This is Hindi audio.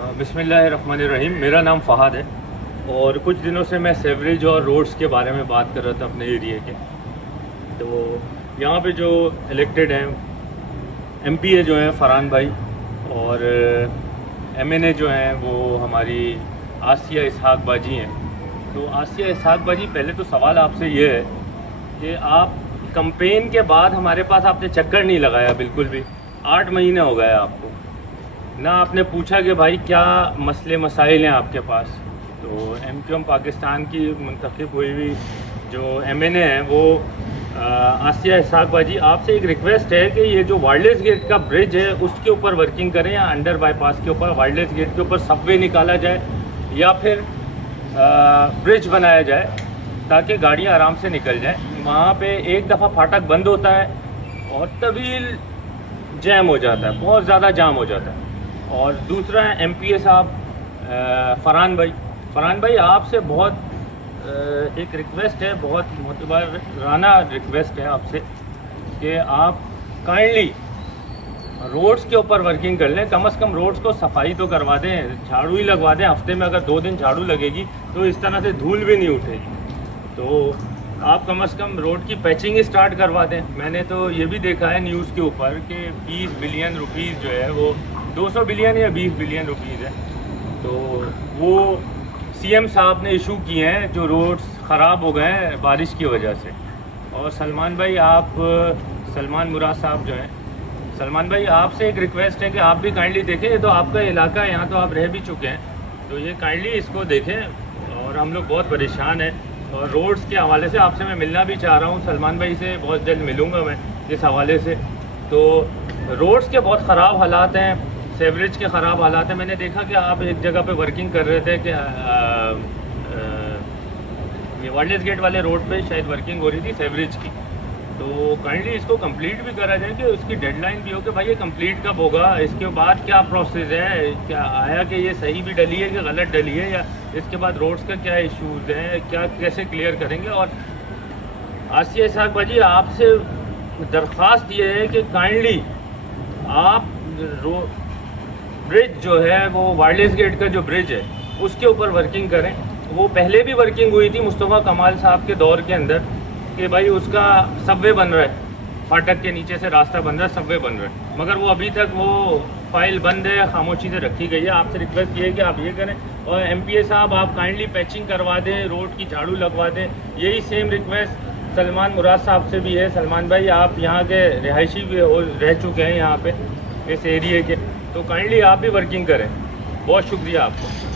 बिस्मिल्लाहिर्रहमानिर्रहीम। मेरा नाम फ़हाद है और कुछ दिनों से मैं सेवरेज और रोड्स के बारे में बात कर रहा था अपने एरिया के। तो यहाँ पे जो इलेक्टेड हैं एमपीए जो हैं फ़रहान भाई और एमएनए जो हैं वो हमारी आसिया इसहाक बाजी हैं। तो आसिया इसहाक बाजी, पहले तो सवाल आपसे ये है कि आप कैंपेन के बाद हमारे पास आपने चक्कर नहीं लगाया बिल्कुल भी। 8 महीने हो गए आपको, ना आपने पूछा कि भाई क्या मसले मसाइल हैं आपके पास। तो एमक्यूएम पाकिस्तान की मुंतखब हुई हुई जो एमएनए है वो आसिया इसहाक बाजी, आपसे एक रिक्वेस्ट है कि ये जो वायरलेस गेट का ब्रिज है उसके ऊपर वर्किंग करें, या अंडर बाईपास के ऊपर वायरलेस गेट के ऊपर सबवे निकाला जाए या फिर ब्रिज बनाया जाए ताकि गाड़ियाँ आराम से निकल जाएँ। वहाँ पे एक दफ़ा फाटक बंद होता है और तवील जैम हो जाता है, बहुत ज़्यादा जाम हो जाता है। और दूसरा है एमपीए साहब फ़रहान भाई आपसे बहुत एक रिक्वेस्ट है, बहुत मोतबराना रिक्वेस्ट है आपसे कि आप काइंडली रोड्स के ऊपर वर्किंग कर लें। कम से कम रोड्स को सफाई तो करवा दें, झाड़ू ही लगवा दें। हफ्ते में अगर 2 दिन झाड़ू लगेगी तो इस तरह से धूल भी नहीं उठेगी। तो आप कम से कम रोड की पैचिंग ही स्टार्ट करवा दें। मैंने तो ये भी देखा है न्यूज़ के ऊपर कि 20 बिलियन रुपीज़ जो है वो 200 बिलियन या 20 बिलियन रुपीज़ है, तो वो सीएम साहब ने इशू किए हैं जो रोड्स ख़राब हो गए हैं बारिश की वजह से। और सलमान भाई, आप सलमान मुराद साहब जो हैं, सलमान भाई आपसे एक रिक्वेस्ट है कि आप भी काइंडली देखें। ये तो आपका इलाका है, यहाँ तो आप रह भी चुके हैं, तो ये काइंडली इसको देखें। और हम लोग बहुत परेशान हैं और रोड्स के हवाले से आपसे मैं मिलना भी चाह रहा हूँ। सलमान भाई से बहुत जल्द मिलूँगा मैं इस हवाले से। तो रोड्स के बहुत ख़राब हालात हैं, सेवरेज के ख़राब हालात हैं। मैंने देखा कि आप एक जगह पे वर्किंग कर रहे थे कि ये वायरलेस गेट वाले रोड पे शायद वर्किंग हो रही थी सेवरेज की। तो काइंडली इसको कंप्लीट भी करा जाए कि उसकी डेडलाइन भी हो कि भाई ये कंप्लीट कब होगा, इसके बाद क्या प्रोसेस है, क्या आया कि ये सही भी डली है कि गलत डली है, या इसके बाद रोड्स का क्या इश्यूज़ हैं, क्या कैसे क्लियर करेंगे। और आसिया इसहाक बाजी आपसे दरख्वास्त ये है कि काइंडली आप ब्रिज जो है वो वायरलेस गेट का जो ब्रिज है उसके ऊपर वर्किंग करें। वो पहले भी वर्किंग हुई थी मुस्तफ़ा कमाल साहब के दौर के अंदर कि भाई उसका सबवे बन रहा है, फाटक के नीचे से रास्ता बन रहा है, सबवे बन रहा है, मगर वो अभी तक वो फाइल बंद है, खामोशी से रखी गई है। आपसे रिक्वेस्ट ये है कि आप ये करें। और एमपीए साहब आप काइंडली पैचिंग करवा दें, रोड की झाड़ू लगवा दें। यही सेम रिक्वेस्ट सलमान मुराद साहब से भी है। सलमान भाई आप यहाँ के रिहायशी भी रह चुके हैं यहाँ पे इस एरिए के, तो काइंडली आप भी वर्किंग करें। बहुत शुक्रिया आपको।